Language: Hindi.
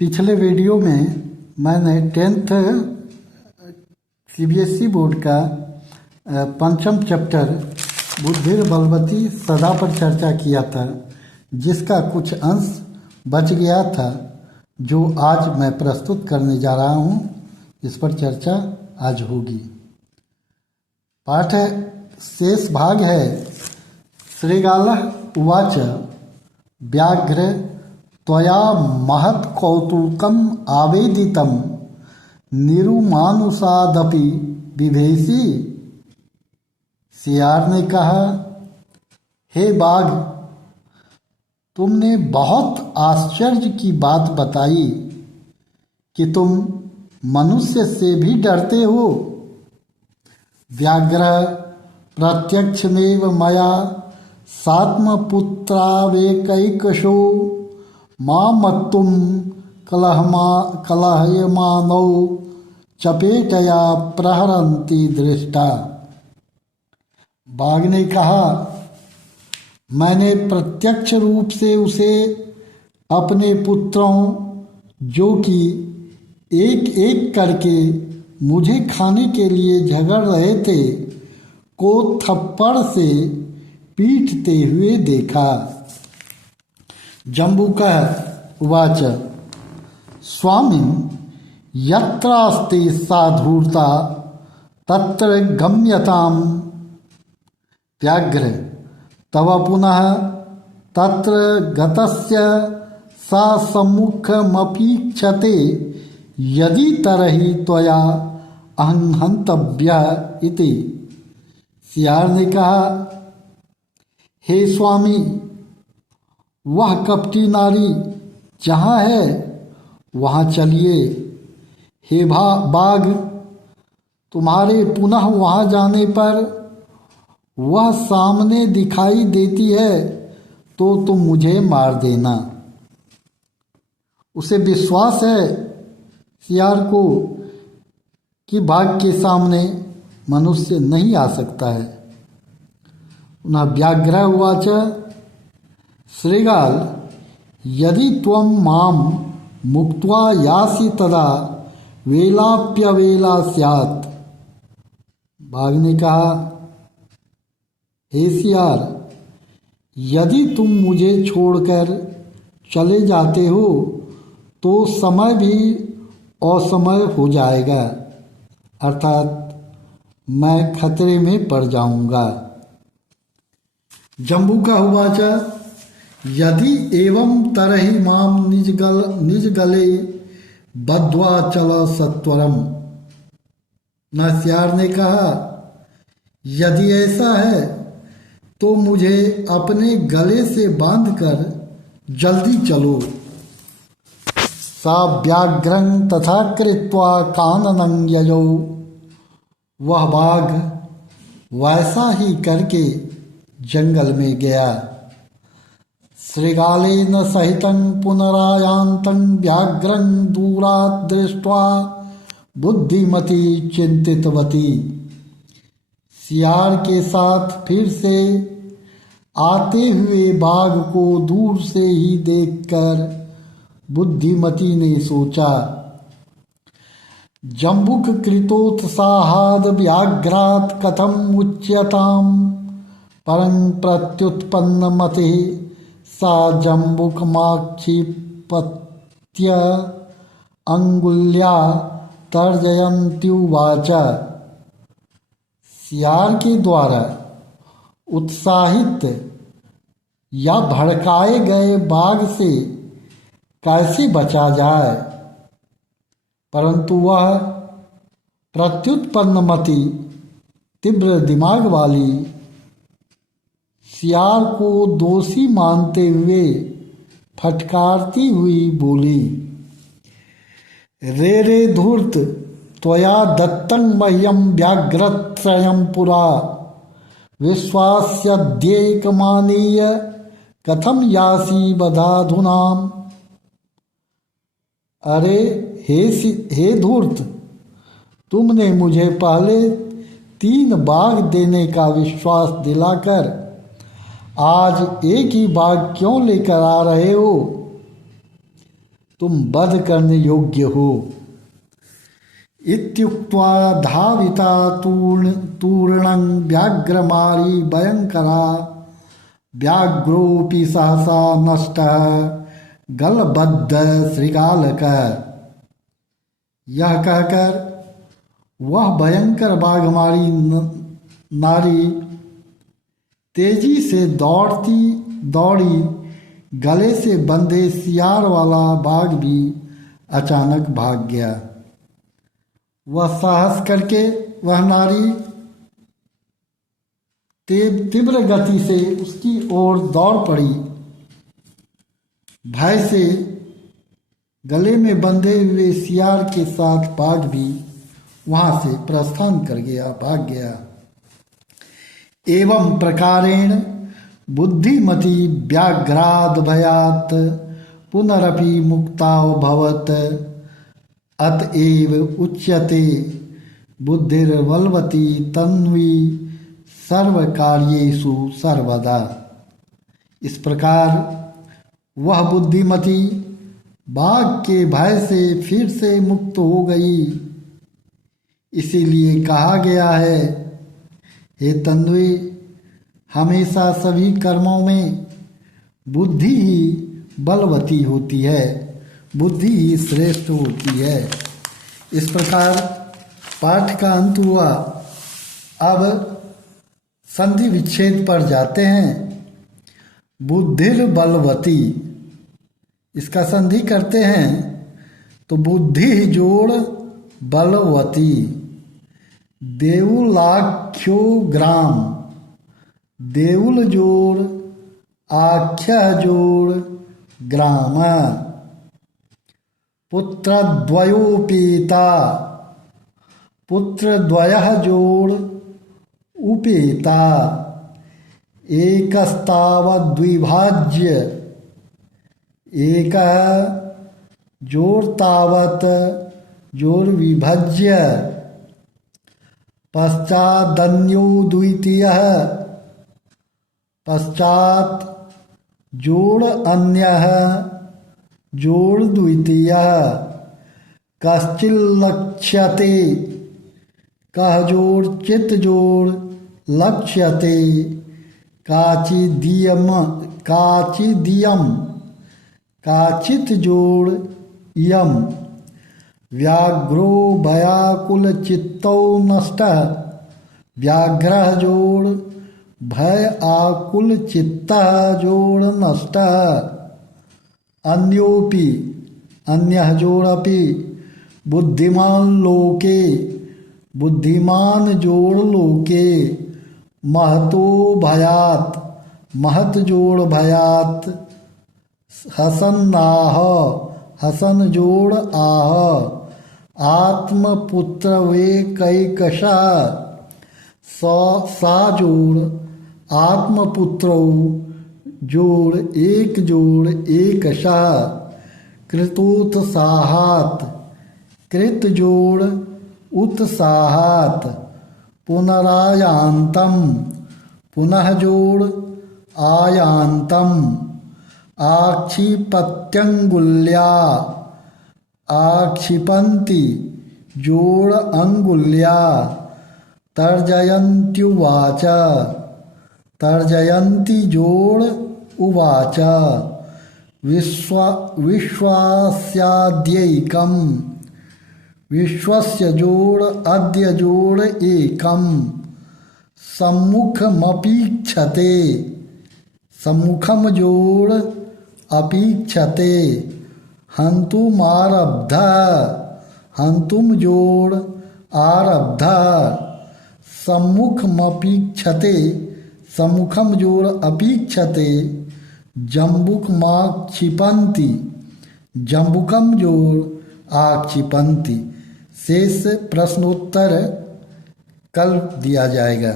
पिछले वीडियो में मैंने 10th CBSE बोर्ड का पंचम चैप्टर बुद्धिर बलवती सदा पर चर्चा किया था, जिसका कुछ अंश बच गया था जो आज मैं प्रस्तुत करने जा रहा हूँ। इस पर चर्चा आज होगी। पाठ शेष भाग है। श्रीगालः उवाच व्याघ्र त्वया महत् कौतुकम् आवेदितं निरुमानुषादपि विभेषि। सियार ने कहा, हे बाघ, तुमने बहुत आश्चर्य की बात बताई कि तुम मनुष्य से भी डरते हो। व्याघ्र प्रत्यक्षमेव मया सात्मपुत्रावेकैकशो मामत्तुं कलहयमानौ चपेटया प्रहरन्ति दृष्टा। बाघ ने कहा, मैंने प्रत्यक्ष रूप से उसे अपने पुत्रों, जो कि एक एक करके मुझे खाने के लिए झगड़ रहे थे, को थप्पड़ से पीटते हुए देखा। जम्बूकः उवाच स्वामिन् यत्रास्ति सा धूर्ता तत्र गम्यताम्। व्याघ्र तव पुनः तत्र गतस्य सा सम्मुखमपीक्षते यदि तरहि त्वया अहं हन्तव्यः इति। सियार ने कहा, हे स्वामी, वह कपटी नारी जहाँ है वहाँ चलिए। हे बाघ, तुम्हारे पुनः वहाँ जाने पर वह सामने दिखाई देती है तो तुम मुझे मार देना। उसे विश्वास है सियार को कि बाघ के सामने मनुष्य नहीं आ सकता है। पुनः व्याघ्र उवाच श्रीगाल यदि त्वं मां मुक्त्वा यासि तदा वेलाप्यवेला स्यात्। बाघ ने कहा, हे सियार, यदि तुम मुझे छोड़कर चले जाते हो तो समय भी असमय हो जाएगा, अर्थात मैं खतरे में पड़ जाऊंगा। जम्बूकः उवाच यदि एवं तरहि मां निज गले बद्ध्वा चल सत्वरम। सियार ने कहा, यदि ऐसा है तो मुझे अपने गले से बांधकर जल्दी चलो। सा व्याघ्रं तथा कृत्वा काननं ययौ। वह बाघ वैसा ही करके जंगल में गया। श्रीगालेन सहितं पुनरायान्तं व्याघ्रं दूरात् दृष्ट्वा बुद्धिमती चिंतितवती। सियार के साथ फिर से आते हुए बाघ को दूर से ही देखकर बुद्धिमती ने सोचा, जम्बुक कृतोत्साहाद व्याघ्रात् कथम उच्यताम् परं प्रत्युत्पन्नमते सा जम्बुकमाक्षिपत्य अंगुल्या तर्जयन्त्युवाच। सियार के द्वारा उत्साहित या भड़काए गए बाघ से कैसे बचा जाए, परंतु वह प्रत्युत्पन्नमति तीव्र दिमाग वाली सियार को दोषी मानते हुए फटकारती हुई बोली, रे रे धूर्त, त्वया दत्तं मह्यं व्याघ्रत्रयं पुरा विश्वास्यद्यैकमानीय कथम यासी बधाधुनाम। अरे हे धूर्त, तुमने मुझे पहले 3 बाघ देने का विश्वास दिलाकर आज एक ही बाघ क्यों लेकर आ रहे हो। तुम वध करने योग्य हो। इत्युक्त्वा धाविता तूर्णं व्याघ्रमारी भयंकरा व्याघ्रोऽपि सहसा नष्टः गलबद्ध श्रृगालकः। यह कहकर वह भयंकर बाघमारी नारी तेजी से दौड़ी गले से बंधे सियार वाला बाघ भी अचानक भाग गया। वह साहस करके वह नारी तीव्र गति से उसकी ओर दौड़ पड़ी। भय से गले में बंधे हुए सियार के साथ बाघ भी वहां से प्रस्थान कर गया, भाग गया। एवं प्रकारेण बुद्धिमती व्याघ्राद भयात पुनरपि मुक्ताभवत। अतएव उच्यते बुद्धिर्बलवती तन्वी सर्वकार्येषु सर्वदा। इस प्रकार वह बुद्धिमती बाघ के भय से फिर से मुक्त हो गई। इसीलिए कहा गया है, हे तन्वी, हमेशा सभी कर्मों में बुद्धि ही बलवती होती है, बुद्धि ही श्रेष्ठ होती है। इस प्रकार पाठ का अंत हुआ। अब संधि विच्छेद पर जाते हैं। बुद्धिर बलवती, इसका संधि करते हैं तो बुद्धि जोड़ बलवती। देउलाख्यो ग्राम, देउल जोड़ आख्य जोड़ ग्राम। पुत्रद्वयोपेता, पुत्रद्वयः जोड़ उपेता। एकस्तावद्विभाज्य, एक जोड़ तावत जोड़ विभज्य। पश्चादन्यो द्वितीयः, पश्चात जोड़ अन्यः जोड़ द्वितीयः। कश्चिल्लक्ष्यते, कह जोड़ चित जोड़ लक्ष्यते। काचिदियम, काचिदियम, काचित जोड़ यम। व्याघ्रो भयाकुल चित्तौ नष्टः, व्याघ्रः जोड़ भय आकुल चित्तः जोड़ नष्टः। अन्योपि, अन्यः जोड़पि। बुद्धिमान लोके, बुद्धिमान जोड़ लोके। महतो भयात, महत जोड़ भयात। हसन्नाह, हसन जोड़ आह। आत्मपुत्र वे कैकशः, सा जोड़ आत्मपुत्रौ जोड़ एक जोड़ एकशः। कृतोत्साहात, कृत जोड़ उत्साहात। पुनरायांतम, पुनः जोड़ आयांतम। आक्षिपत्यंगुल्या, आक्षिपन्ति जोड़ अंगुल्या। तर्जयन्त्युवाच, तर्जयन्ति जोड़ उवाच। विश्वास्याद्यैकम्, विश्वस्य जोड़ अद्य जोड़ एकम्। सम्मुखमपीक्षते, सम्मुखम जोड़ अपीक्षते। हन्तुमारब्धः, हन्तुम जोड़ आरब्धः। सम्मुखमपीक्षते, सम्मुखम जोड़ अपीक्षते। जम्बुकमाक्षिपन्ति, जम्बुकम जोड़ आक्षिपन्ति। शेष प्रश्नोत्तर कल दिया जाएगा।